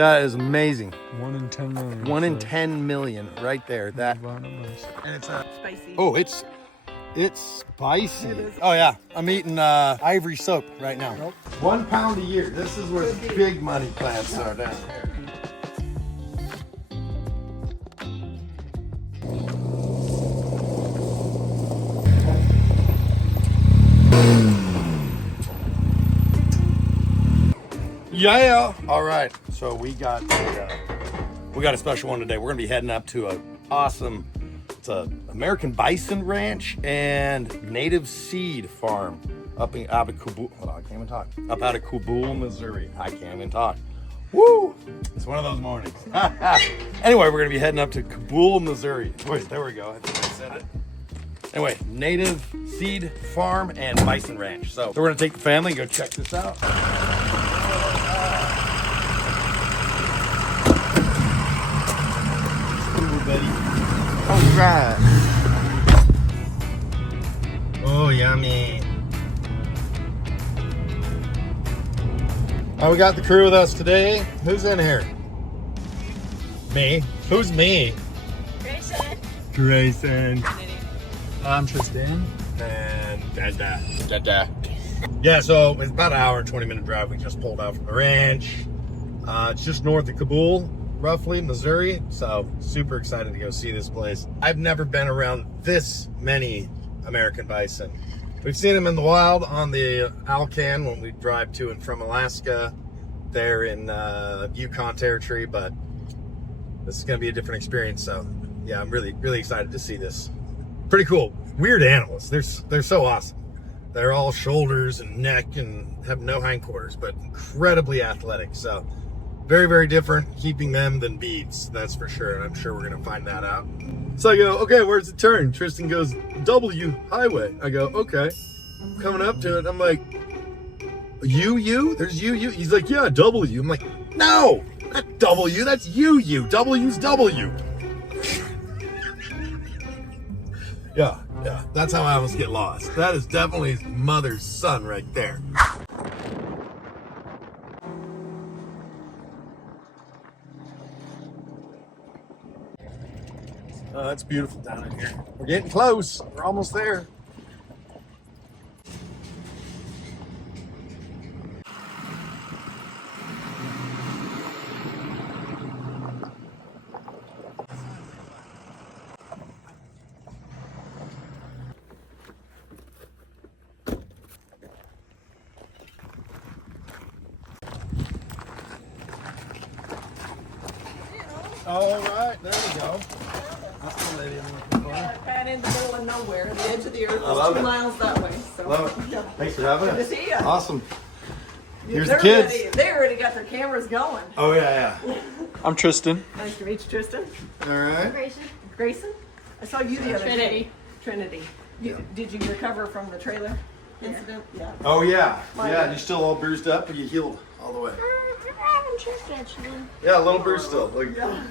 That is amazing. 1 in 10 million. 1 in 10 million right there. That. And it's Spicy. Oh, it's spicy. Oh yeah, I'm eating ivory soap right now. Nope. 1 pound a year. This is where the big money plants are down here. Yeah. All right. So we got a special one today. We're gonna be heading up to it's a American Bison ranch and native seed farm out of Kabul. Oh, I can't even talk. Up out of Kabul, Missouri. I can't even talk. Woo! It's one of those mornings. Anyway, we're gonna be heading up to Kabul, Missouri. Wait, there we go. I think I said it. Anyway, native seed farm and bison ranch. So we're gonna take the family and go check this out. All right. Oh, yummy. We got the crew with us today. Who's in here? Me. Who's me? Grayson. I'm Tristan. And Dada. Yeah, so it's about an hour and 20-minute drive. We just pulled out from the ranch. It's just north of Kabul, roughly, Missouri. So super excited to go see this place. I've never been around this many American bison. We've seen them in the wild on the Alcan when we drive to and from Alaska. They're in Yukon territory, but this is going to be a different experience. So yeah, I'm really, really excited to see this. Pretty cool. Weird animals. They're so awesome. They're all shoulders and neck and have no hindquarters, but incredibly athletic. So very, very different keeping them than beads, that's for sure. And I'm sure we're gonna find that out. So I go, okay, where's the turn? Tristan goes, W highway. I go, okay. I'm coming up to it. I'm like, you? There's you? He's like, yeah, W. I'm like, no, not W, that's you. W's W. Yeah, that's how I almost get lost. That is definitely his mother's son right there. Oh, that's beautiful down in here. We're getting close. We're almost there. All right, there we go. That's the lady I'm looking for. Yeah, right in the middle of nowhere, the edge of the earth. I love It's 2 it. miles that way. So. Love it. Yeah. Thanks for having us. Good to see you. Awesome. Here's They're the kids. they already got their cameras going. Oh, yeah. I'm Tristan. Nice to meet you, Tristan. All right. Grayson? I saw you the other Trinity. day. Trinity. Did you recover from the trailer incident? Yeah. Oh, yeah. My Yeah, bad. you still all bruised up or you healed all the way? I haven't checked actually. Yeah, a little bruised still. Like, Yeah.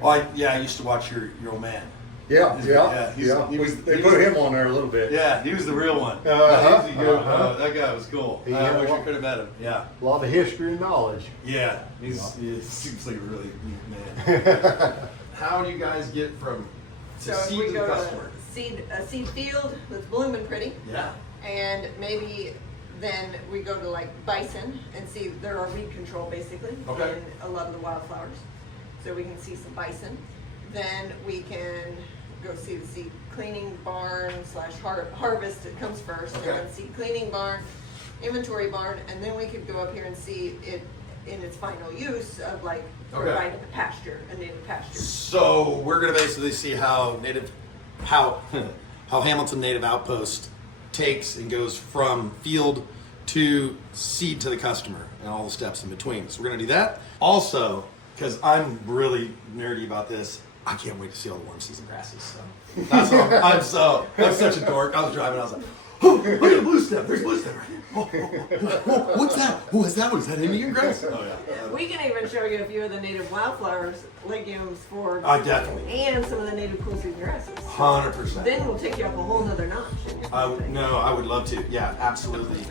Oh, I used to watch your old man. Yeah. They put him on there a little bit. Yeah, he was the real one. Uh-huh. He's good. That guy was cool. He I had wish a I lot- could have met him. Yeah. A lot of history and knowledge. Yeah. He seems like a really neat man. How do you guys get from So to if seed we to the go customer? to a seed field that's blooming pretty, Yeah. and maybe then we go to like Bison and see there are weed control basically Okay. in a lot of the wildflowers. So we can see some bison. Then we can go see the seed cleaning barn / harvest. It comes first, Okay. and then seed cleaning barn, inventory barn, and then we could go up here and see it in its final use of like Okay. providing a pasture, a native pasture. So we're gonna basically see how Hamilton Native Outpost takes and goes from field to seed to the customer and all the steps in between. So we're gonna do that. Also, because I'm really nerdy about this, I can't wait to see all the warm season grasses. So that's all. I'm such a dork. I was driving, I was like, oh, look at the blue stem. There's blue stem right here. Oh, what's that? Oh, is that Indian grass? Oh yeah. We can even show you a few of the native wildflowers, legumes, forbs, Definitely. and some of the native cool season grasses. 100%. Then we'll take you up a whole nother notch. in your thing. No, I would love to. Yeah, absolutely.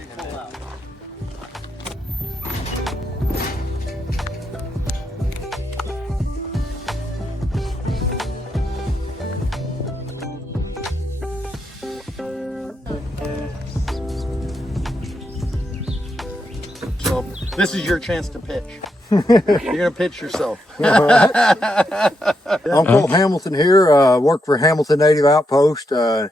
This is your chance to pitch. You're gonna pitch yourself. I'm Colt Hamilton here. Work for Hamilton Native Outpost, and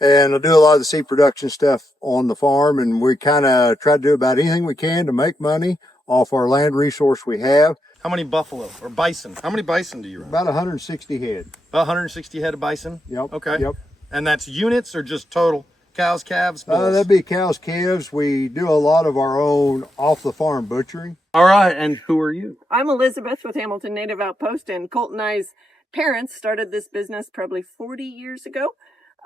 I do a lot of the seed production stuff on the farm. And we kind of try to do about anything we can to make money off our land resource we have. How many buffalo or bison? How many bison do you run? About 160 head. About 160 head of bison. Yep. Okay. Yep. And that's units or just total? Cows, calves, bulls? That'd be cows, calves. We do a lot of our own off the farm butchering. All right. And who are you? I'm Elizabeth with Hamilton Native Outpost, and Colt and I's parents started this business probably 40 years ago.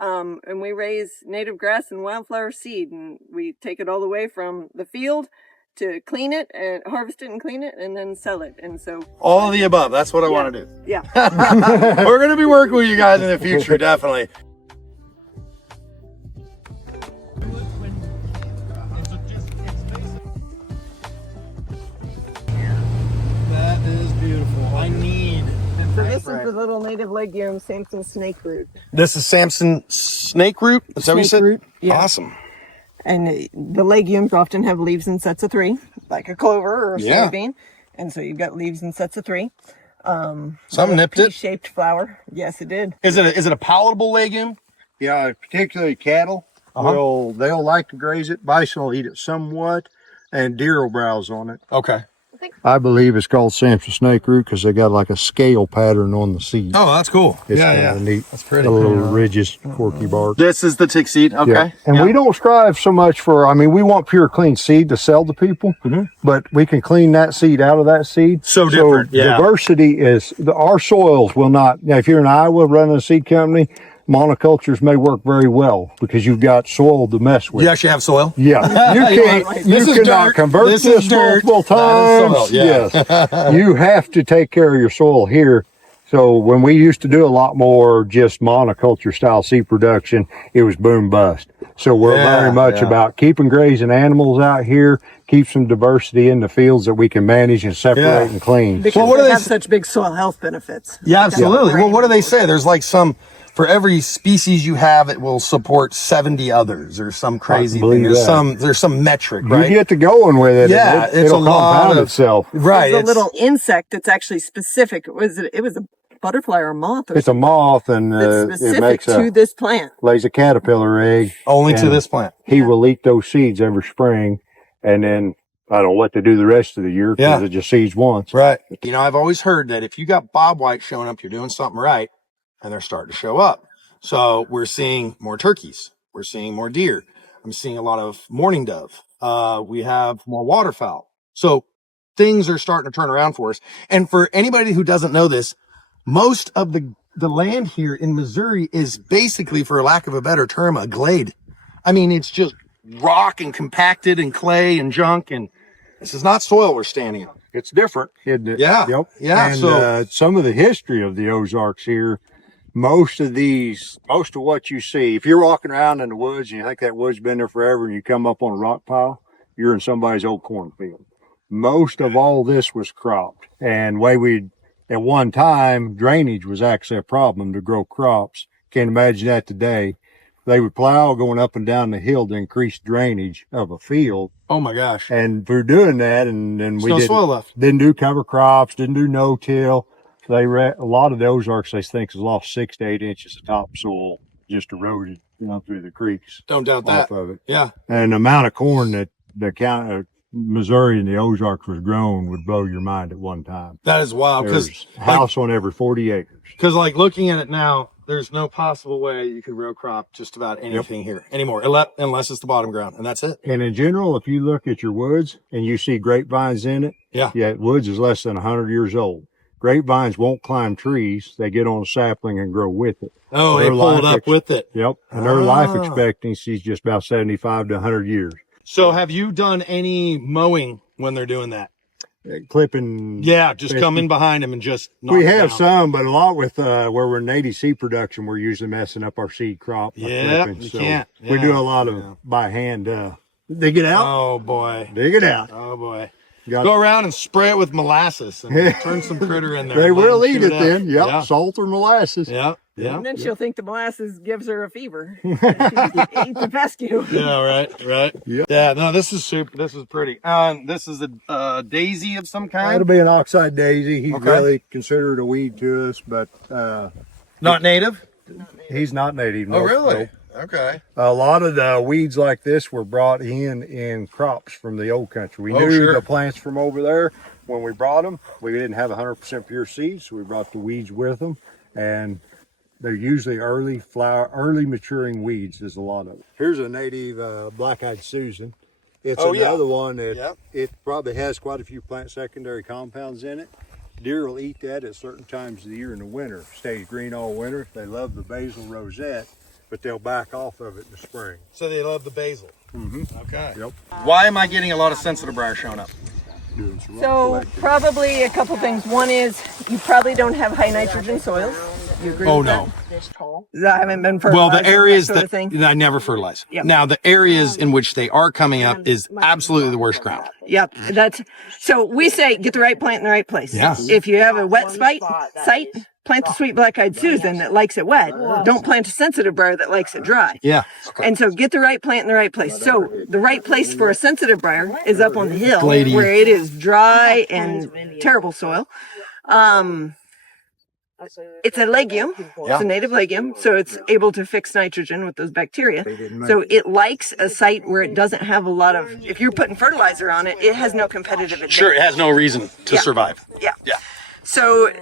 And we raise native grass and wildflower seed, and we take it all the way from the field to clean it and harvest it and clean it and then sell it. And so All of the above. That's what I want to do. yeah. We're going to be working with you guys in the future, definitely. That is beautiful. I need. So this is the little native legume, Samson snake root. This is Samson snake root. Is that what you Snake said? root, yeah. Awesome. And the legumes often have leaves in sets of 3, like a clover or a Yeah. soybean. And so you've got leaves in sets of 3. Some nipped it. Shaped flower. Yes, it did. Is it a palatable legume? Yeah, particularly cattle. They'll like to graze it. Bison will eat it somewhat, and deer will browse on it. Okay. I believe it's called Samson snake root because they got like a scale pattern on the seed. Oh, that's cool. It's kind of neat. That's pretty. A little ridges, forky bark. This is the tick seed. Okay. Yeah. And we don't strive so much for, we want pure clean seed to sell to people, but we can clean that seed out of that seed. So different, yeah. Diversity is, our soils will not, now if you're in Iowa running a seed company, monocultures may work very well because you've got soil to mess with. You actually have soil? Yeah. You cannot convert this multiple times. That is soil, yeah. Yes. You have to take care of your soil here. So when we used to do a lot more just monoculture style seed production, it was boom bust. So we're very much about keeping grazing animals out here, keep some diversity in the fields that we can manage and separate and clean. Because what do they they have such big soil health benefits. Yeah, absolutely. Well, what do they say? There's like for every species you have, it will support 70 others or some crazy thing. There's some metric, right? You get to going with it. Yeah, it'll compound itself. Right. It's a little insect that's actually specific. It was a butterfly or a moth. It's a moth, and that's it specific to this plant. lays a caterpillar egg. Only to this plant. He will eat those seeds every spring, and then I don't know what to do the rest of the year because it just seeds once. Right. I've always heard that if you got bobwhite showing up, you're doing something right, and they're starting to show up. So we're seeing more turkeys. We're seeing more deer. I'm seeing a lot of mourning dove. We have more waterfowl. So things are starting to turn around for us. And for anybody who doesn't know this, most of the land here in Missouri is basically, for lack of a better term, a glade. It's just rock and compacted and clay and junk. And this is not soil we're standing on. It's different, isn't it? Yeah. Yep. Yeah. And some of the history of the Ozarks here, most of what you see, if you're walking around in the woods and you think that wood's been there forever and you come up on a rock pile, you're in somebody's old cornfield. Most of all this was cropped. And at one time, drainage was actually a problem to grow crops. Can't imagine that today. They would plow going up and down the hill to increase drainage of a field. Oh my gosh. And through doing that, and we no soil left. Didn't do cover crops, didn't do no-till. A lot of the Ozarks, they think, has lost 6 to 8 inches of topsoil, just eroded, through the creeks. Don't doubt that. Of it. Yeah. And the amount of corn that the county of Missouri and the Ozarks was grown would blow your mind at one time. That is wild. There's a house on every 40 acres. Because looking at it now, there's no possible way you could row crop just about anything here anymore, unless it's the bottom ground, and that's it. And in general, if you look at your woods and you see grapevines in it, woods is less than 100 years old. Grapevines won't climb trees. They get on a sapling and grow with it. Oh, they pull it up with it. Yep. And their life expectancy is just about 75 to 100 years. So have you done any mowing when they're doing that? Clipping. Yeah, just come in behind them and just knock We it have down. some, but a lot with where we're native seed production, we're usually messing up our seed crop. Yeah, you can't. We do a lot of by hand. Dig it out. Oh, boy. Dig it out. Oh, boy. Go around and spray it with molasses and turn some critter in there. They and let will them eat chew it up. then. Yep. Yeah. Salt or molasses. Yeah. Yeah. And then she'll think the molasses gives her a fever. And she eats the fescue. Yeah, right. Yeah, no, this is super. This is pretty. This is a daisy of some kind. It'll be an oxeye daisy. He's Okay. really considered a weed to us, but Not native. he's not native. Oh, nope, really? nope. Okay. A lot of the weeds like this were brought in crops from the old country. We knew sure. the plants from over there when we brought them. We didn't have 100% pure seeds, so we brought the weeds with them, and they're usually early maturing weeds. Is a lot of it. Here's a native black-eyed Susan. It's another one that it probably has quite a few plant secondary compounds in it. Deer will eat that at certain times of the year in the winter. Stays green all winter. They love the basil rosette, but they'll back off of it in the spring. So they love the basil. Mm-hmm. Okay. Yep. Why am I getting a lot of sensitive briar showing up? Doing some rock So collecting. probably a couple things. One is you probably don't have high nitrogen soils. You agree Oh with no. that? I haven't been Well, fertilizing, the areas sort of that thing. I never fertilize. Yep. Now, the areas in which they are coming up is absolutely the worst ground. Yep, that's so we say get the right plant in the right place. Yeah. If you have a wet site, plant the sweet black-eyed Susan that likes it wet. Don't plant a sensitive briar that likes it dry. Yeah. And so get the right plant in the right place. So the right place for a sensitive briar is up on the hill Glady. where it is dry and terrible soil. It's a legume. It's a native legume, so it's able to fix nitrogen with those bacteria. So it likes a site where it doesn't have a lot of. If you're putting fertilizer on it, it has no competitive advantage. Sure, it has no reason to survive. Yeah. Yeah. So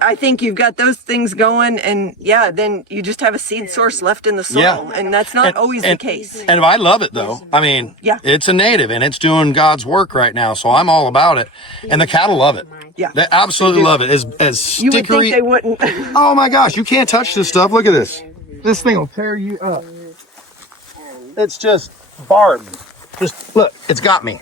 I think you've got those things going, and then you just have a seed source left in the soil, Yeah. and that's not always the case. And I love it though. I mean, Yeah. it's a native and it's doing God's work right now, so I'm all about it. And the cattle love it. Yeah. They absolutely love it. As You would think stickery. they wouldn't. Oh my gosh, you can't touch this stuff. Look at this. This thing will tear you up. It's just barbed. Just look, it's got me.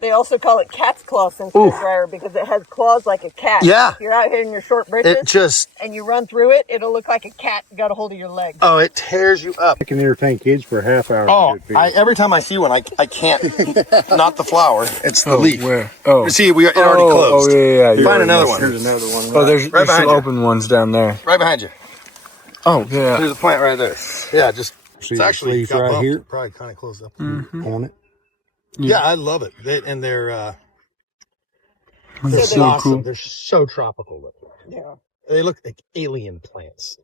They also call it cat's claw sensitive briar because it has claws like a cat. Yeah. If you're out here in your short breeches It just, and you run through it, it'll look like a cat got a hold of your leg. oh, it tears you up. I can entertain kids for a half hour. Oh, every time I see one, I can't. Not the flower, it's the leaf. Where? Oh. See, it already closed. Oh, yeah. Find another one. Here's another one. Oh, there's behind some you. open ones down there. Right behind you. Oh, yeah. There's a plant right there. Yeah, just See it's the actually leaf got right bumped. here? Probably kind of closed up. on it. Yeah, I love it. They're That's So so awesome. cool. They're so tropical looking. Yeah. They look like alien plants.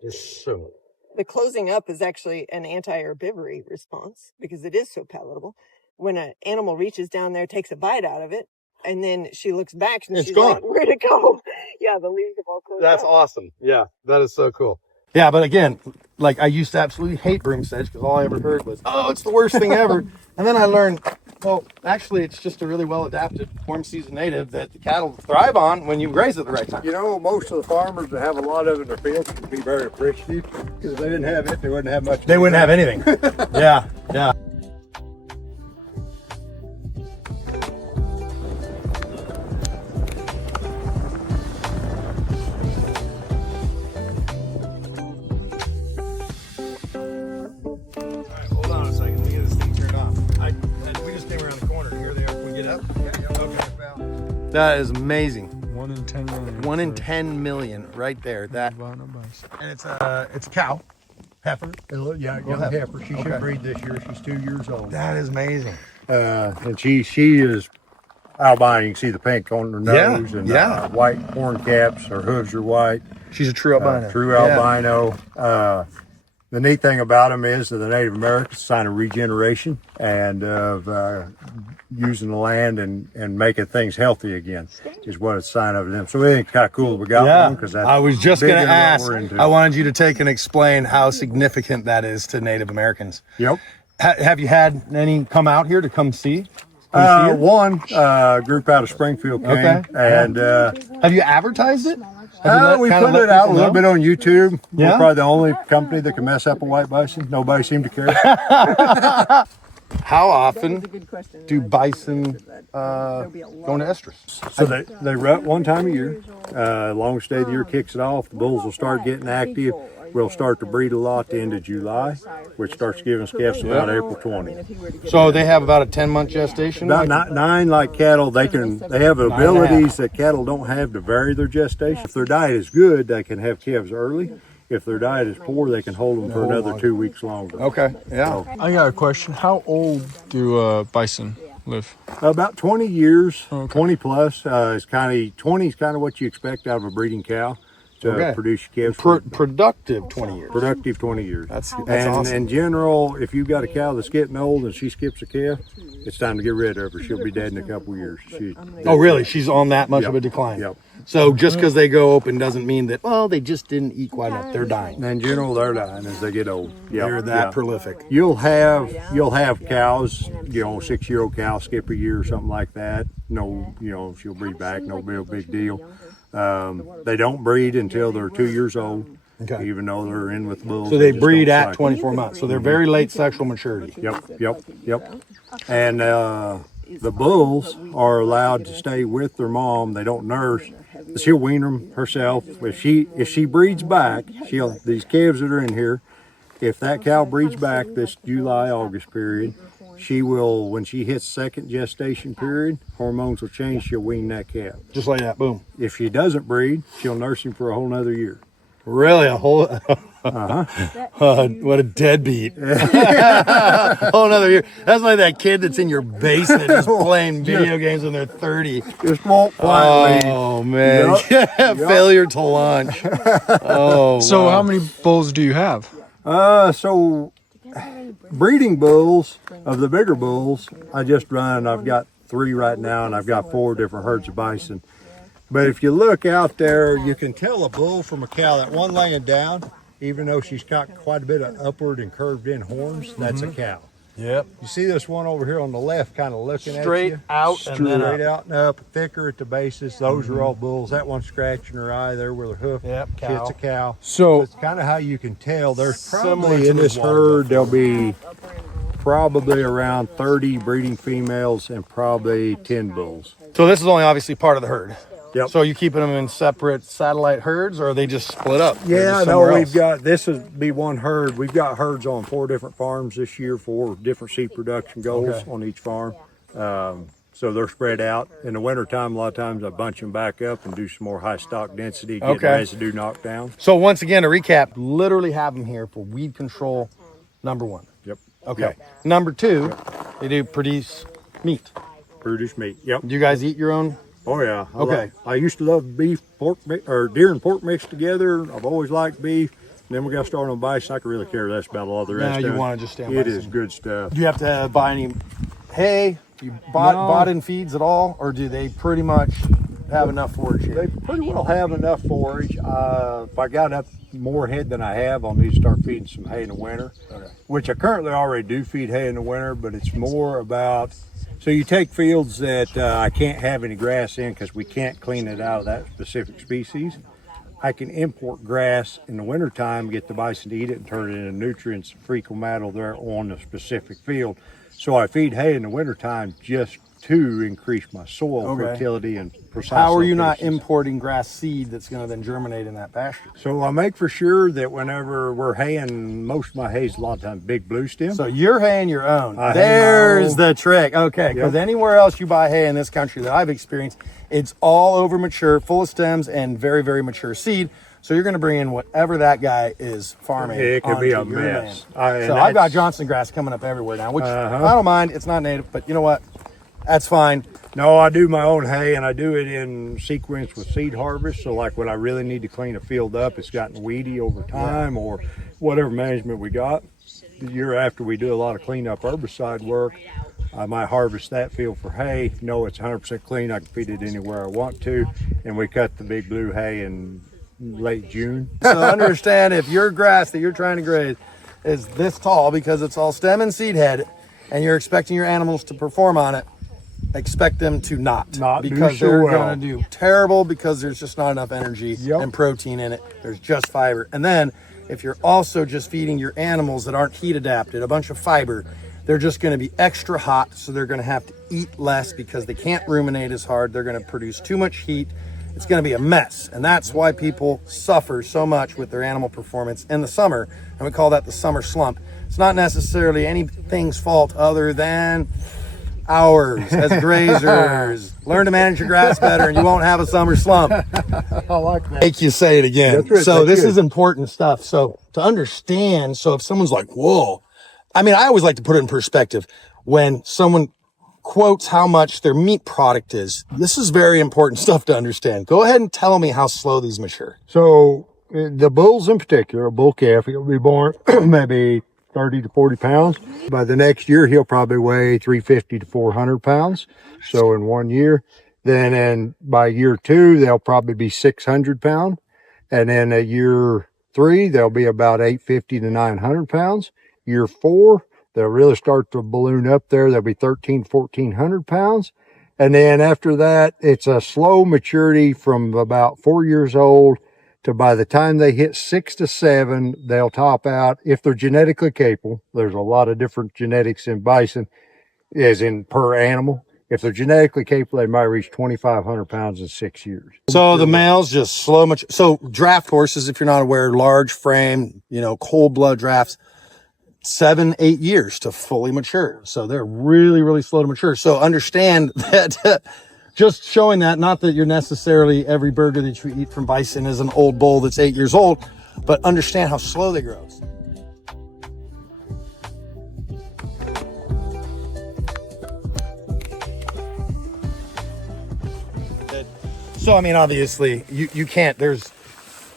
They're so. The closing up is actually an anti-herbivory response because it is so palatable. When an animal reaches down there, takes a bite out of it, and then she looks back and It's she's gone. like, "Where'd it go?" Yeah, the leaves have all closed That's up. awesome. Yeah, that is so cool. Yeah, but again, like I used to absolutely hate broom sedge because all I ever heard was, "Oh, it's the worst thing ever." And then I learned, well, actually, it's just a really well adapted warm season native that the cattle thrive on when you graze at the right time. You know, most of the farmers that have a lot of it in their fields would be very appreciative because if they didn't have it, they wouldn't have much. They wouldn't have anything. Yeah, yeah. Hold on a second. Let me get this thing turned off. We just came around the corner. Here they are. Can we get up? Okay. That is amazing. 1 in 10 million. 1 in 10 million, right there. That, Albino Bison. and it's a cow, heifer. Yeah, young heifer. She should breed this year. She's 2 years old. That is amazing. And she is albino. You can see the pink on her Yeah, nose and yeah. white horn caps. Her hooves are white. She's a true albino. True Yeah. albino. The neat thing about them is that the Native Americans sign of regeneration and of using the land and making things healthy again is what it's a sign of them. So we think it's kind of cool that we got Yeah, one because that's I was just bigger going to than what ask. we're into. I wanted you to take and explain how significant that is to Native Americans. Yep. Have you had any come out here to come see? Come see her? One group out of Springfield came, Okay. and Have you advertised it? Have you we kinda put let it out a people little know? bit on YouTube. Yeah? We're probably the only company that can mess up a white bison. Nobody seemed to care. How That is often a good question. do bison There'll be a lot go into of- estrus? So they rut one time a year. Longest day of the year kicks it off. The bulls will start getting active. will start to breed a lot at the end of July, which starts giving calves about April 20. So they have about a 10-month gestation? About nine, like cattle, they have abilities that cattle don't have to vary their gestation. If their diet is good, they can have calves early. If their diet is poor, they can hold them for another 2 weeks longer. Okay, yeah. I got a question. How old do bison live? About 20 years, Okay. 20 plus. Is kind of 20 is kind of what you expect out of a breeding cow to produce calves. Productive 20 years. Productive 20 years. That's and awesome. in general, if you've got a cow that's getting old and she skips a calf, it's time to get rid of her. She'll be dead in a couple of years. Oh, really? She's on that much of a decline? Yep. So just because they go open doesn't mean that, well, they just didn't eat quite enough. They're dying. In general, they're dying as they get old. They're that prolific. You'll have cows, 6-year-old cow skip a year or something like that. No, she'll breed back. No big deal. They don't breed until they're 2 years old. Okay. Even though they're in with bulls. So they just breed don't at cycle. 24 months. So they're very late sexual maturity. Yep. And the bulls are allowed to stay with their mom. They don't nurse. She'll wean them herself. If she breeds back, these calves that are in here, if that cow breeds back this July-August period, she will, when she hits second gestation period, hormones will change. She'll wean that calf. Just like that, boom. If she doesn't breed, she'll nurse him for a whole nother year. Really? A whole... what a deadbeat. Whole another year. That's like that kid that's in your basement just playing video games when they're 30. Just won't quietly. Oh, man. Yep. Failure to launch. Oh, So wow. how many bulls do you have? So breeding bulls, of the bigger bulls, I've got 3 right now, and I've got 4 different herds of bison. But if you look out there, you can tell a bull from a cow. That one laying down, even though she's got quite a bit of upward and curved in horns, that's a cow. Yep. You see this one over here on the left kind of looking Straight at you? out and then Straight up. out and up, thicker at the bases. Those are all bulls. That one's scratching her eye there where the hoof cow. hits a cow. So That's kind of how you can tell. There's Similar probably to in this the water herd, there'll be probably around 30 breeding females and probably 10 bulls. So this is only obviously part of the herd. Yep. So are you keeping them in separate satellite herds, or are they just split up? They're Yeah, just no, somewhere we've else? got, this would be one herd. We've got herds on 4 different farms this year, 4 different seed production goals Okay. on each farm. So they're spread out. In the wintertime, a lot of times I bunch them back up and do some more high stock density, get Okay. residue knocked down. So once again, to recap, literally have them here for weed control, number 1. Yep. Okay. Yep. Number 2, they do produce meat. Produce meat. Yep. Do you guys eat your own? Oh yeah. Okay. I used to love beef, or deer and pork mixed together. I've always liked beef. And then we got started on bison. I could really care less about all the rest. you of it. want to just stay on It bison. is good stuff. Do you have to buy any hay? Do you bought in feeds at all, or do they pretty much have enough forage here? They pretty well have enough forage. If I got enough more head than I have, I'll need to start feeding some hay in the winter. Okay. Which I currently already do feed hay in the winter, but it's more about, so you take fields that I can't have any grass in because we can't clean it out of that specific species. I can import grass in the wintertime, get the bison to eat it and turn it into nutrients, fecal matter there on the specific field. So I feed hay in the wintertime just to increase my soil fertility and precise How are you not locations. importing grass seed that's going to then germinate in that pasture? So I make for sure that whenever we're haying, most of my hay's a lot of times big blue stem. So you're haying your own. I hay my There's own. the trick. Okay, because Yep. anywhere else you buy hay in this country that I've experienced, it's all over mature, full of stems and very, very mature seed. So you're going to bring in whatever that guy is farming. It could be onto a your mess. land. And So I've got that's- Johnson grass coming up everywhere now, which Uh-huh. I don't mind. It's not native, but you know what? That's fine. No, I do my own hay, and I do it in sequence with seed harvest. So like when I really need to clean a field up, it's gotten weedy over time or whatever management we got. The year after we do a lot of cleanup herbicide work, I might harvest that field for hay. No, it's 100% clean. I can feed it anywhere I want to. And we cut the big blue hay in late June. So understand, if your grass that you're trying to graze is this tall because it's all stem and seed head, and you're expecting your animals to perform on it, expect them to not do because so they're well. going to do terrible because there's just not enough energy Yep. and protein in it. There's just fiber. And then if you're also just feeding your animals that aren't heat adapted a bunch of fiber, they're just going to be extra hot, so they're going to have to eat less because they can't ruminate as hard. They're going to produce too much heat, it's going to be a mess. And that's why people suffer so much with their animal performance in the summer. And we call that the summer slump. It's not necessarily anything's fault other than ours as grazers. Learn to manage your grass better and you won't have a summer slump. I like that. Make you say it again. That's right, So that's this good. is important stuff. So to understand, so if someone's like, whoa, I mean, I always like to put it in perspective. When someone quotes how much their meat product is, this is very important stuff to understand. Go ahead and tell me how slow these mature. So the bulls in particular, a bull calf, he'll be born maybe 30 to 40 pounds. By the next year, he'll probably weigh 350 to 400 pounds. So in 1 year, by year 2, they'll probably be 600 pounds. And then at year 3, they'll be about 850 to 900 pounds. Year 4, they'll really start to balloon up there. They'll be 1,400 pounds. And then after that, it's a slow maturity from about 4 years old to by the time they hit 6 to 7, they'll top out. If they're genetically capable, there's a lot of different genetics in bison, as in per animal. If they're genetically capable, they might reach 2,500 pounds in 6 years. So the males just slow mature. So draft horses, if you're not aware, large frame, cold blood drafts, 7-8 years to fully mature. So they're really, really slow to mature. So understand that just showing that, not that you're necessarily every burger that you eat from bison is an old bull that's 8 years old, but understand how slow they grow. So, I mean, obviously, you can't,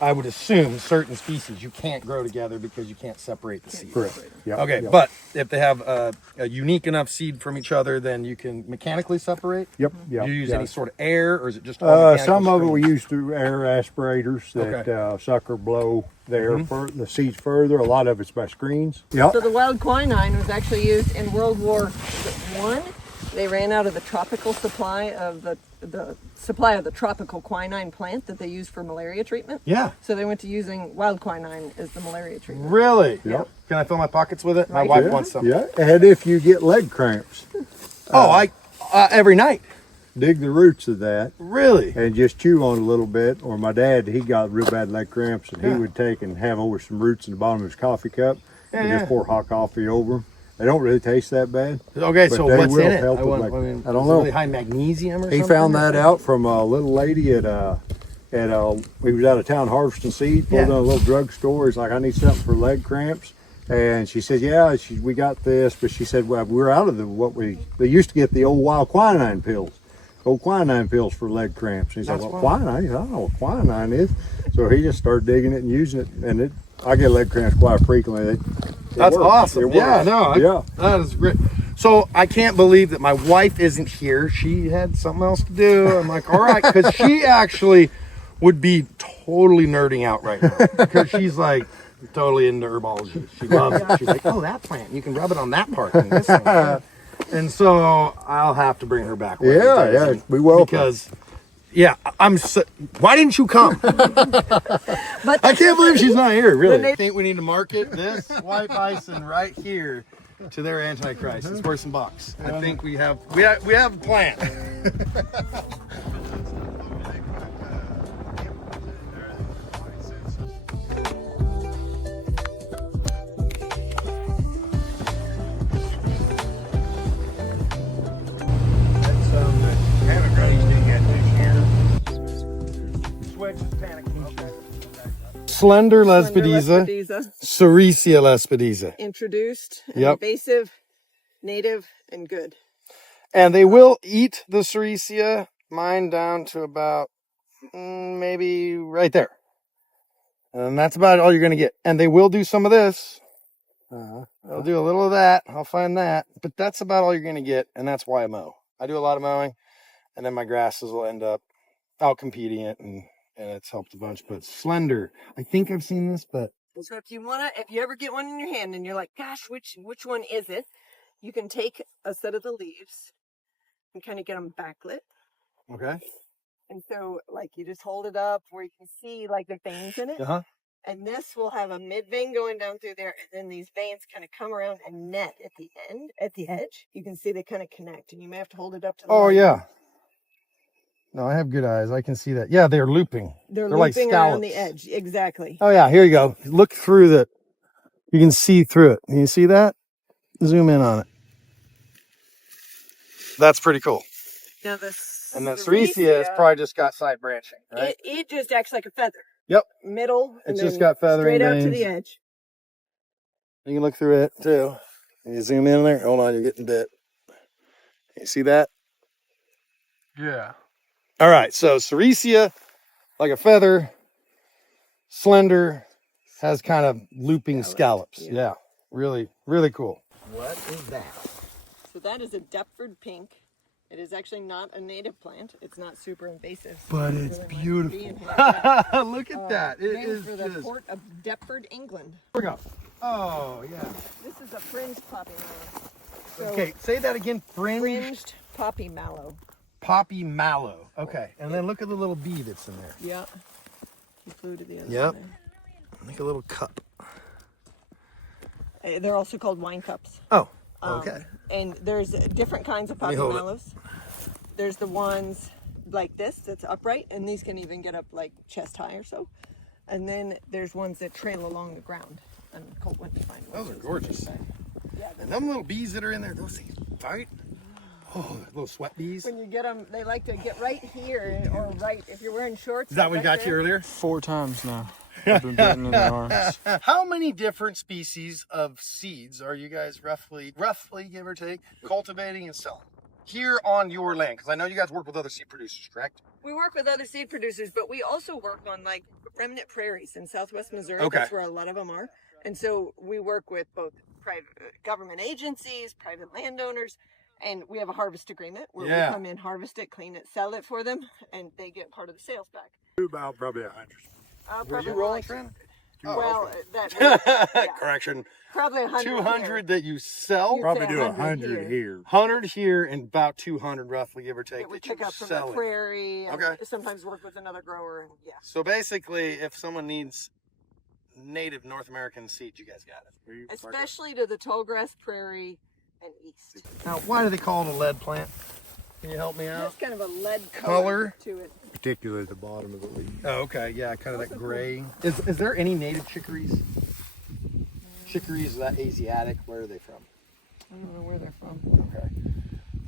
I would assume certain species you can't grow together because you can't separate the seed. Correct. Yep. Okay, Yep. but if they have a unique enough seed from each other, then you can mechanically separate? Yep. Yep. Do you use yep. any sort of air, or is it just all mechanical Some of it screening? we use through air aspirators that Okay. suck or blow the air the seeds further. A lot of it's by screens. Yep. So the wild quinine was actually used in World War I. They ran out of the tropical supply of the supply of the tropical quinine plant that they use for malaria treatment. Yeah. So they went to using wild quinine as the malaria treatment. Really? Yep. Can I fill my pockets with it? My Right. wife Yeah, wants some. Yeah. And if you get leg cramps, I every night. dig the roots of that Really? and just chew on it a little bit. Or my dad, he got real bad leg cramps, and Yeah. he would take and have over some roots in the bottom of his coffee cup and Yeah. just pour hot coffee over them. They don't really taste that bad. Okay, But so they what's will in it? help I with don't is know. know. Really high magnesium or He something? found that out from a little lady we was out of town harvesting seed, pulled Yeah. in a little drugstore. He's like, I need something for leg cramps. And she said, yeah, we got this. But she said, well, we're out of they used to get the old wild quinine pills. Old quinine pills for leg cramps. He's That's like, well, fine. quinine? I don't know what quinine is. So he just started digging it and using it. And I get leg cramps quite frequently. It That's works. awesome. It Yeah, works. no. Yeah. That is great. So I can't believe that my wife isn't here. She had something else to do. I'm like, all right, because she actually would be totally nerding out right now because she's like totally into herbology. She loves it. She's like, oh, that plant, you can rub it on that part. And, this one. And so I'll have to bring her back. one of these Yeah, days. yeah. We welcome. Because, yeah, why didn't you come? But I can't believe she's not here, really. I think we need to market this white bison right here to their Antichrist. It's worse than box. I think we have a plan. That's that haven't grazed yet this year. Switch is panicking. Okay. Slender Lespedeza, Lespedeza, Sericea Lespedeza. introduced, an Yep. invasive, native, and good. And they will eat the Sericea, mine down to about maybe right there. And that's about all you're going to get. And they will do some of this. They'll do a little of that. I'll find that. But that's about all you're going to get. And that's why I mow. I do a lot of mowing. And then my grasses will end up out competing it. And it's helped a bunch. But Slender, I think I've seen this, but. So if you ever get one in your hand and you're like, gosh, which one is it? You can take a set of the leaves and kind of get them backlit. Okay. And so, like, you just hold it up where you can see, like, the veins in it. Uh-huh. And this will have a mid vein going down through there. And then these veins kind of come around and net at the end, at the edge. You can see they kind of connect. And you may have to hold it up to the Oh, light. yeah. No, I have good eyes. I can see that. Yeah, they're looping. They're like looping around the scallops. edge. Exactly. Oh yeah, here you go. Look through the. You can see through it. Can you see that? Zoom in on it. That's pretty cool. Now this And the Ceresia has probably just got side branching, right? it just acts like a feather. Yep. Middle. And It's then just got feathering straight out to veins. the edge. You can look through it too. Can you zoom in there? Hold on, you're getting bit. You see that? Yeah. All right, so Ceresia, like a feather, slender, has kind of looping scallops. Yeah, really, really cool. What is that? So that is a Deptford pink. It is actually not a native plant. It's not super invasive. But it's really beautiful. Look at that. It named is for the just... port of Deptford, England. Here we go. Oh, yeah. This is a fringed poppy mallow. So Okay, say that again. fringed poppy mallow. Poppy mallow. Okay, and then look at the little bee that's in there. Yeah. He flew to the other Yep. side. Make a little cup. They're also called wine cups. Oh, okay. And there's different kinds of Let me poppy hold it. mallows. There's the ones like this that's upright, and these can even get up like chest high or so. And then there's ones that trail along the ground. And Colt went to find one. Those are gorgeous. Yeah, And them little bees that are in there, those things bite. Oh, little sweat bees. when you get them, they like to get right here or right if you're wearing shorts. Is that what right got you there. earlier? 4 times now. I've been bitten in the arms. How many different species of seeds are you guys roughly, give or take, cultivating and selling here on your land? Because I know you guys work with other seed producers, correct? We work with other seed producers, but we also work on like remnant prairies in southwest Missouri. Okay. That's where a lot of them are. And so we work with both private government agencies, private landowners, and we have a harvest agreement where we come in, harvest it, clean it, sell it for them, and they get part of the sales back. About probably 100. Were you rolling, friend? Well, that Correction. probably 100. 200 that you sell. You'd Probably say do 100 100 here. 100 here and about 200 roughly, give or take, that we that you pick up from sell the it. prairie. And Okay. sometimes work with another grower. And yeah. So basically, if someone needs native North American seeds, you guys got it. Especially to the tallgrass prairie and east. Now, why do they call it a lead plant? Can you help me out? That's kind of a lead Color? to it. Particularly the bottom of the leaf. Oh, okay. Yeah, kind of that gray. Is there any native chicories? Chicories, that Asiatic, where are they from? I don't know where they're from. Okay.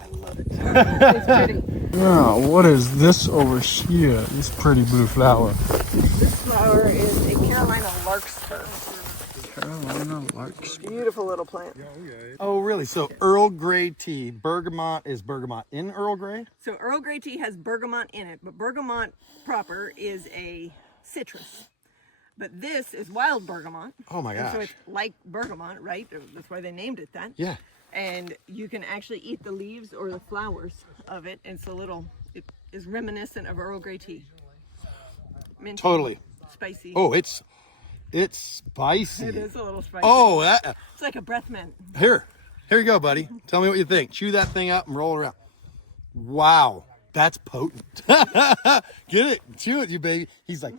I love it. It's pretty. Now, what is this over here? This pretty blue flower. This flower is a Carolina larkspur. Carolina larkspur. Beautiful little plant. Oh, really? So Earl Grey tea, bergamot, is bergamot in Earl Grey? So Earl Grey tea has bergamot in it, but bergamot proper is a citrus. But this is wild bergamot. Oh my And so gosh. it's like bergamot, right? That's why they named it that. Yeah. And you can actually eat the leaves or the flowers of it. It's it is reminiscent of Earl Grey tea. Minty, Totally. spicy. Oh, it's spicy. It is a little spicy. Oh, It's like a breath mint. here you go, buddy. Tell me what you think. Chew that thing up and roll it around. Wow, that's potent. Get it, chew it, you baby. He's like,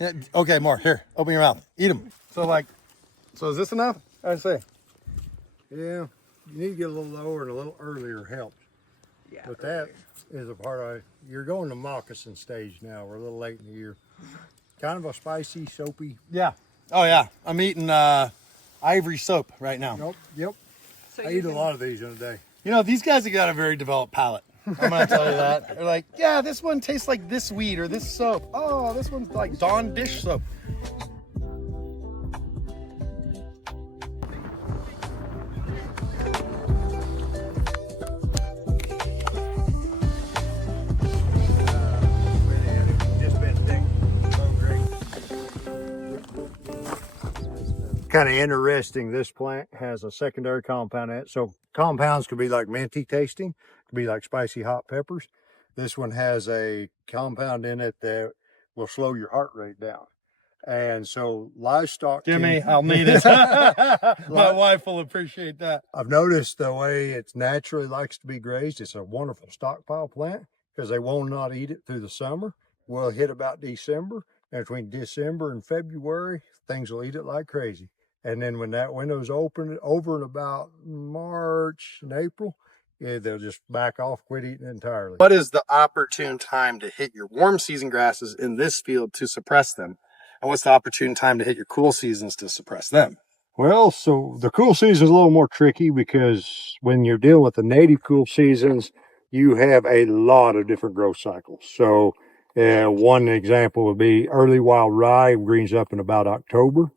yeah, okay, more. Here, open your mouth. Eat them. So is this enough? I'd say. Yeah, you need to get a little lower and a little earlier helps. Yeah. But that is a part of, you're going to moccasin stage now. We're a little late in the year. Kind of a spicy, soapy. Yeah. Oh yeah. I'm eating ivory soap right now. Yep. So I you eat a can- lot of these in a day. You know, these guys have got a very developed palate. I'm gonna tell you that. They're like, yeah, this one tastes like this weed or this soap. Oh, this one's like Dawn dish soap. Kind of interesting. This plant has a secondary compound in it. So compounds could be like minty tasting, could be like spicy hot peppers. This one has a compound in it that will slow your heart rate down. And so livestock. Jimmy, I'll need it. My wife will appreciate that. I've noticed the way it naturally likes to be grazed. It's a wonderful stockpile plant because they will not eat it through the summer. We'll hit about December. And between December and February, things will eat it like crazy. And then when that window's open over in about March and April, they'll just back off, quit eating entirely. What is the opportune time to hit your warm season grasses in this field to suppress them? And what's the opportune time to hit your cool seasons to suppress them? Well, so the cool season is a little more tricky because when you're dealing with the native cool seasons, you have a lot of different growth cycles. So one example would be early wild rye greens up in about October.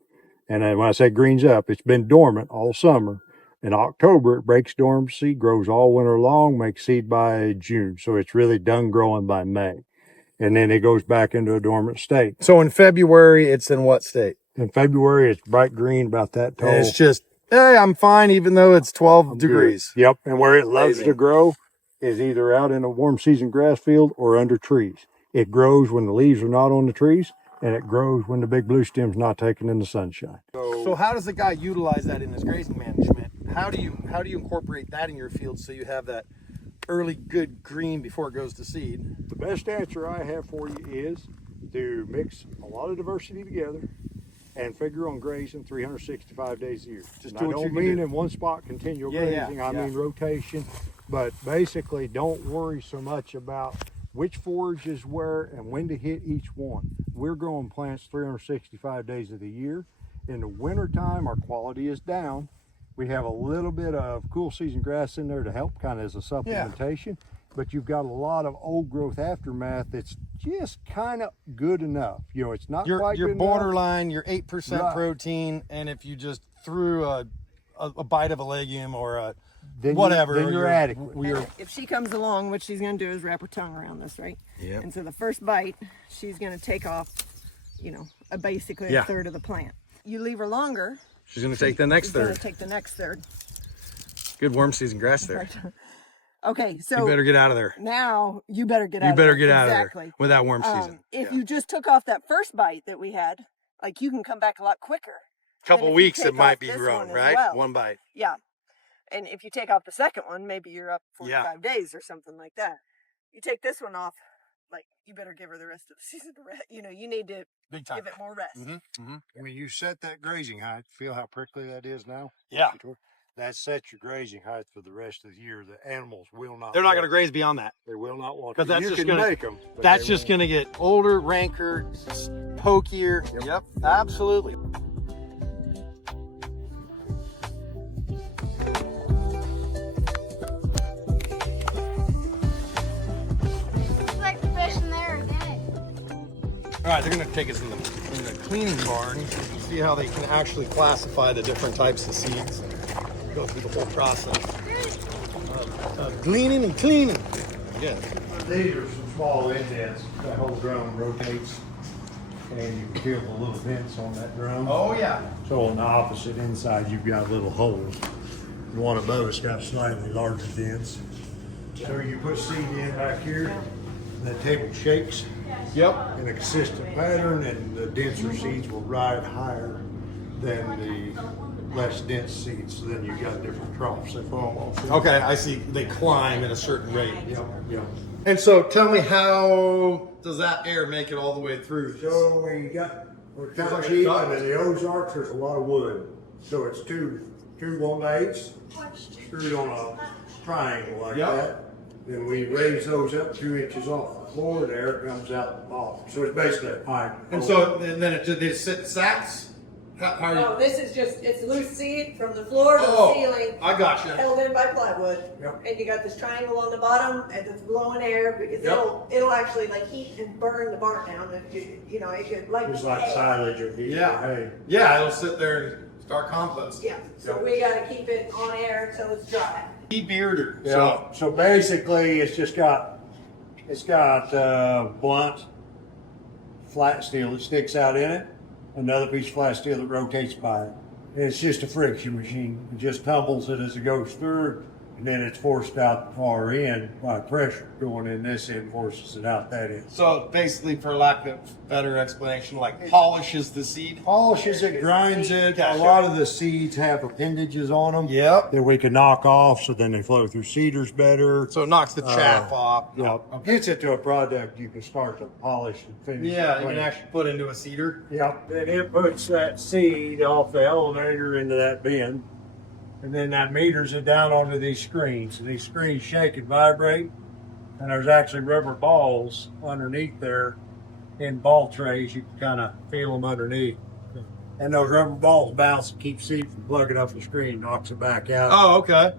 And then when I say greens up, it's been dormant all summer. In October, it breaks dormancy, grows all winter long, makes seed by June. So it's really done growing by May. And then it goes back into a dormant state. So in February, it's in what state? In February, it's bright green, about that tall. And it's just, hey, I'm fine, even though it's 12 degrees. Yep. And where it loves Amazing. to grow is either out in a warm season grass field or under trees. It grows when the leaves are not on the trees, and it grows when the big blue stem's not taking in the sunshine. So how does the guy utilize that in his grazing management? How do you incorporate that in your field so you have that early good green before it goes to seed? The best answer I have for you is to mix a lot of diversity together and figure on grazing 365 days a year. Just and do I what you don't can mean do. in one spot continual Yeah, grazing. I mean rotation. But basically, don't worry so much about which forage is where and when to hit each one. We're growing plants 365 days of the year. In the wintertime, our quality is down. We have a little bit of cool season grass in there to help kind of as a supplementation. But you've got a lot of old growth aftermath that's just kind of good enough. You know, it's not quite You're good borderline, you're 8% Right. protein, and if you just threw a bite of a legume or a Then whatever, then you're adequate. And if she comes along, what she's going to do is wrap her tongue around this, right? Yeah. And so the first bite, she's going to take off, basically a third of the plant. You leave her longer, she's going to take the next she's going third. to take the next third. Good warm season grass there. Right. Okay, so You better get out of there. now you better get out You of there. better get out of Exactly. there with that warm season. If you just took off that first bite that we had, like you can come back a lot quicker. Couple if you weeks take it might off be this grown, one as right? well. One bite. Yeah. And if you take off the second one, maybe you're up 45 days or something like that. You take this one off, like you better give her the rest of the season to rest. You need to Big time. give it more rest. When you set that grazing height, feel how prickly that is now? Yeah. That sets your grazing height for the rest of the year. The animals will not. They're not going to graze beyond that. They will not want Because to. that's You just can gonna make them. but That's they just won't. going to get older, ranker, pokier. Yep, absolutely. It's like the fish in there again. All right, they're going to take us in the cleaning barn. See how they can actually classify the different types of seeds. Go through the whole process of gleaning and cleaning. Yeah. These are some small indents. That whole drum rotates, and you can feel the little vents on that drum. Oh yeah. So on the opposite inside, you've got little holes. The one above it's got slightly larger dents. So you put seed in back here, and the table shakes Yep. in a consistent pattern, and the denser seeds will ride higher than the less dense seeds. So then you've got different troughs. They fall off. Okay, I see. They climb at a certain rate. Yep, yep. And so, tell me, how does that air make it all the way through? So we're kind of cheap, and in the Ozarks there's a lot of wood. So it's two 1/8 screwed on a triangle like Yep. that. Then we raise those up 2 inches off the floor, and air comes out the bottom. So it's basically a pipe. And so, and then they sit in sacks? How are you? No, this is it's loose seed from the floor to Oh, the ceiling, I got you. held in by plywood. Yep. And you got this triangle on the bottom, and it's blowing air because Yep. it'll actually like heat and burn the barn down. If it could like It's like hay. silage or heat. Yeah. Hey. Yeah, it'll sit there and start compost. Yeah. So Yep. we got to keep it on air until it's dry. Bearder. Yeah. So basically, it's got blunt flat steel that sticks out in it, another piece of flat steel that rotates by it. And it's just a friction machine. It just tumbles it as it goes through, and then it's forced out the far end by pressure going in this end, forces it out that end. So basically, for lack of better explanation, like polishes the seed. Polishes it, grinds it. Gotcha. A lot of the seeds have appendages on them. Yep. That we can knock off, so then they flow through seeders better. So it knocks the chaff off. Yeah, gets it to a product you can start to polish and finish. Yeah, the you can plant. actually put into a cedar. Yep. Then it puts that seed off the elevator into that bin, And then that meters it down onto these screens. And these screens shake and vibrate. And there's actually rubber balls underneath there in ball trays. You can kind of feel them underneath. And those rubber balls bounce and keep seed from plugging up the screen, knocks it back out. Oh, okay.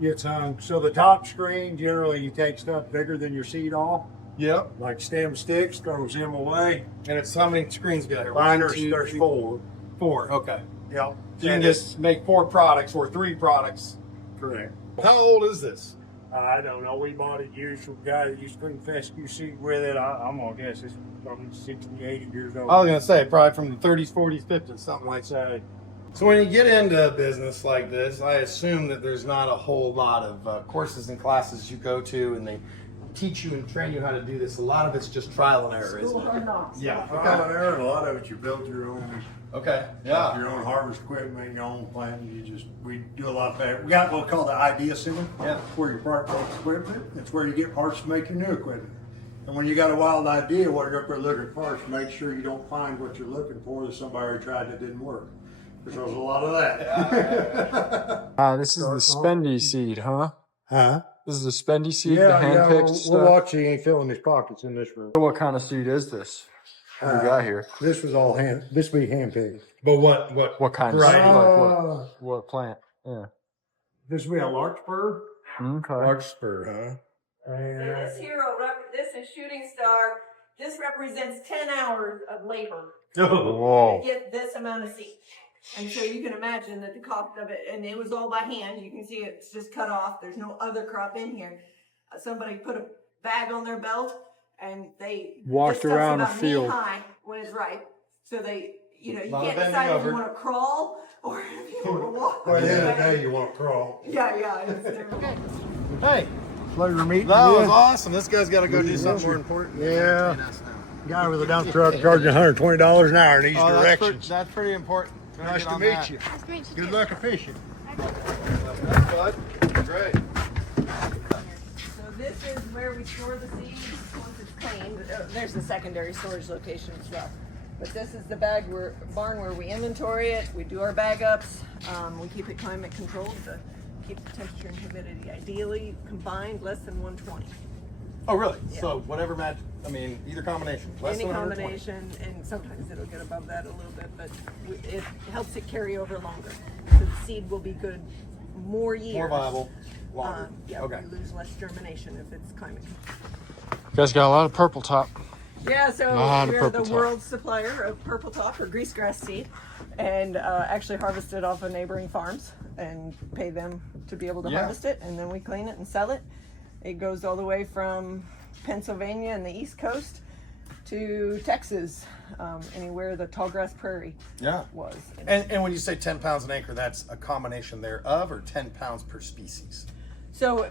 Gets hung. So the top screen, generally you take stuff bigger than your seed off, Yep. like stem sticks, throws them away. And it's how many screens you got here? Mine, One, two, there's three, 4. 4. Okay. Yep. So you can just make 4 products or 3 products. Correct. How old is this? I don't know. We bought it used from a guy that used spring fescue seed with it. I'm going to guess it's probably 60, 80 years old. I was going to say probably from the 30s, 40s, 50s, something like that. So when you get into a business like this, I assume that there's not a whole lot of courses and classes you go to and they teach you and train you how to do this. A lot of it's just trial and error, isn't it? Yeah. Trial and error, and a lot of it you build your own. Okay. Yeah. Your own harvest equipment, your own plant. We do a lot better. We got what we call the idea center. Yeah. It's where you part makes equipment. It's where you get parts to make your new equipment. And when you got a wild idea, what you're up there looking for parts, make sure you don't find what you're looking for that somebody already tried that didn't work. Because there's a lot of that. This is the spendy seed, huh? Huh? This is the spendy seed, the hand-picked stuff? We'll watch. He ain't filling his pockets in this room. What kind of seed is this? What we got here? This was all this be hand-picked. But what kind of seed? Like what plant? Yeah. This will be a larkspur. Okay. Larkspur, huh? And This hero, this is shooting star. This represents 10 hours of labor Whoa. to get this amount of seed. And so you can imagine that the cost of it, and it was all by hand. You can see it's just cut off. There's no other crop in here. Somebody put a bag on their belt and they Walked this around stuff's the field. Knee high when it's ripe. So they, you Lot can't of bending decide if over. you want to crawl or if you want to walk. by the end of the day, you want to crawl. Yeah, it's terrible. Hey, Pleasure meeting that you. was awesome. This guy's got to go do something more important. Yeah. Entertain us now. Guy with a dump truck charging $120 an hour in these Oh, directions. that's pretty important. Trying Nice get to on meet that. you. Nice to meet you Good too. luck at fishing. Thanks, bud. Great. So this is where we store the seeds once it's cleaned. There's the secondary storage location as well. But this is the barn where we inventory it. We do our bag ups. We keep it climate controlled to keep the temperature and humidity ideally combined less than 120. Oh, really? Yeah. So whatever match, either combination. Less Any than 120. combination, and sometimes it'll get above that a little bit, but it helps it carry over longer. So the seed will be good more years. More viable, longer. Yeah, Okay. we lose less germination if it's climate controlled. You guys got a lot of purple top. Yeah, so Lot of we're the purple top. world's supplier of purple top or grease grass seed, and actually harvest it off of neighboring farms and pay them to be able to Yeah. harvest it, and then we clean it and sell it. It goes all the way from Pennsylvania and the East Coast to Texas, anywhere the tallgrass prairie Yeah. was. And when you say 10 pounds an acre, that's a combination thereof or 10 pounds per species? So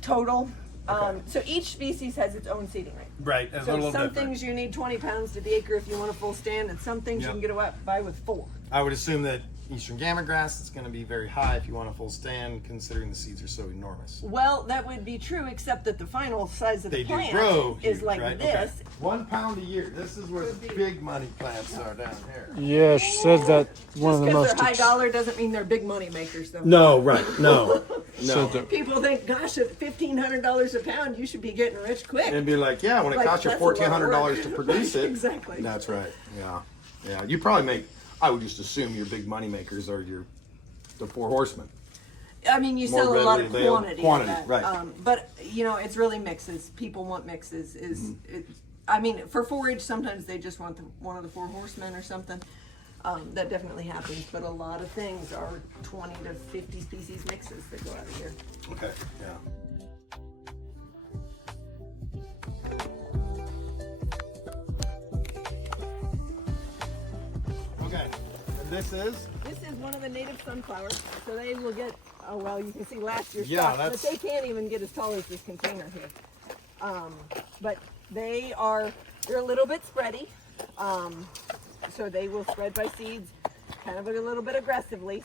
total. So each species has its own seeding rate. Right. It's a So little some different. things you need 20 pounds to the acre if you want a full stand, and some things Yep. you can get by with 4. I would assume that Eastern Gamma grass is going to be very high if you want a full stand, considering the seeds are so enormous. Well, that would be true, except that the final size of They the do plant grow is huge, like right? this. Okay. 1 pound a year. This is where the big money plants are down here. Yeah, she said that one of Just the because most. they're high dollar doesn't mean they're big money makers, though. No, right. No. said that People think, gosh, at $1,500 a pound, you should be getting rich quick. And be like, yeah, when it Like, costs you that's a lot of $1,400 work. to produce it. Exactly. That's right. Yeah. Yeah. You probably make, I would just assume your big money makers are the 4 horsemen. I mean, you More sell a lot of readily available quantity. quantity, of that. right. But, it's really mixes. People want mixes. For forage, sometimes they just want one of the 4 horsemen or something. That definitely happens. But a lot of things are 20 to 50 species mixes that go out of here. Okay. Yeah. Okay. And this is? This is one of the native sunflowers, so they will get, you can see last year's Yeah, stock, but that's- they can't even get as tall as this container here. But they're a little bit spready, so they will spread by seeds, kind of a little bit aggressively,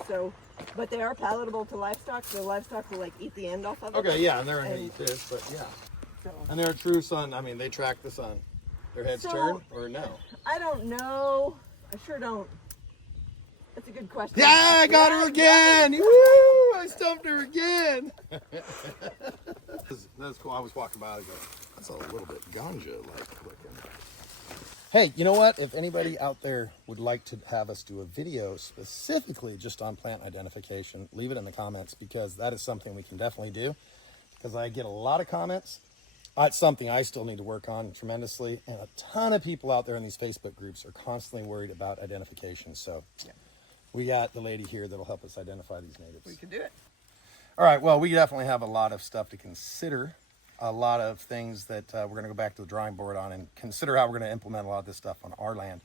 but they are palatable to livestock, so livestock will eat the end off of it. Okay, yeah, and they're going to eat this, but yeah. So, And they're a true sun. They track the sun. Their heads So- turn or no? I don't know. I sure don't. That's a good question. Yeah, I got her Yeah, again. Woo! I stumped her again. That's cool. I was walking by and go, that's a little bit ganja-like looking. Hey, you know what? If anybody out there would like to have us do a video specifically just on plant identification, leave it in the comments, because that is something we can definitely do. Because I get a lot of comments. It's something I still need to work on tremendously. And a ton of people out there in these Facebook groups are constantly worried about identification. So yeah, we got the lady here that'll help us identify these natives. We can do it. All right, well, we definitely have a lot of stuff to consider. A lot of things that we're going to go back to the drawing board on and consider how we're going to implement a lot of this stuff on our land.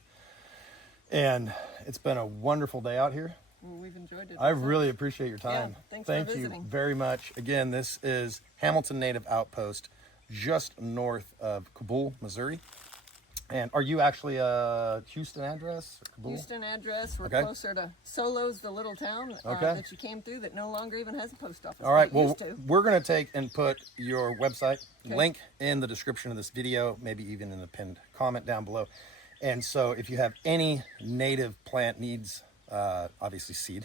And it's been a wonderful day out here. Well, we've enjoyed it. I really appreciate your time. Yeah, thanks Thank for you visiting. very much. Again, this is Hamilton Native Outpost, just north of Kabul, Missouri. And are you actually a Houston address? Or Kabul? Houston address. We're Okay. closer to Solos, the little town that you came through that no longer even has a post office. All right, It well, used to. we're going to take and put your website Okay. link in the description of this video, maybe even in the pinned comment down below. And so if you have any native plant needs, obviously seed,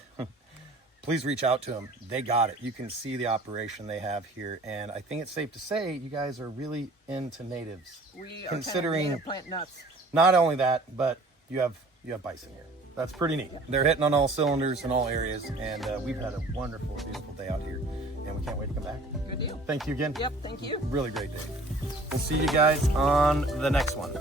please reach out to them. They got it. You can see the operation they have here. And I think it's safe to say you guys are really into natives. We are considering kind of plant nuts. not only that, but you have bison here. That's pretty neat. They're hitting on all cylinders in all areas. And we've had a wonderful, beautiful day out here. And we can't wait to come back. Good deal. Thank you again. Yep, thank you. Really great day. We'll see you guys on the next one.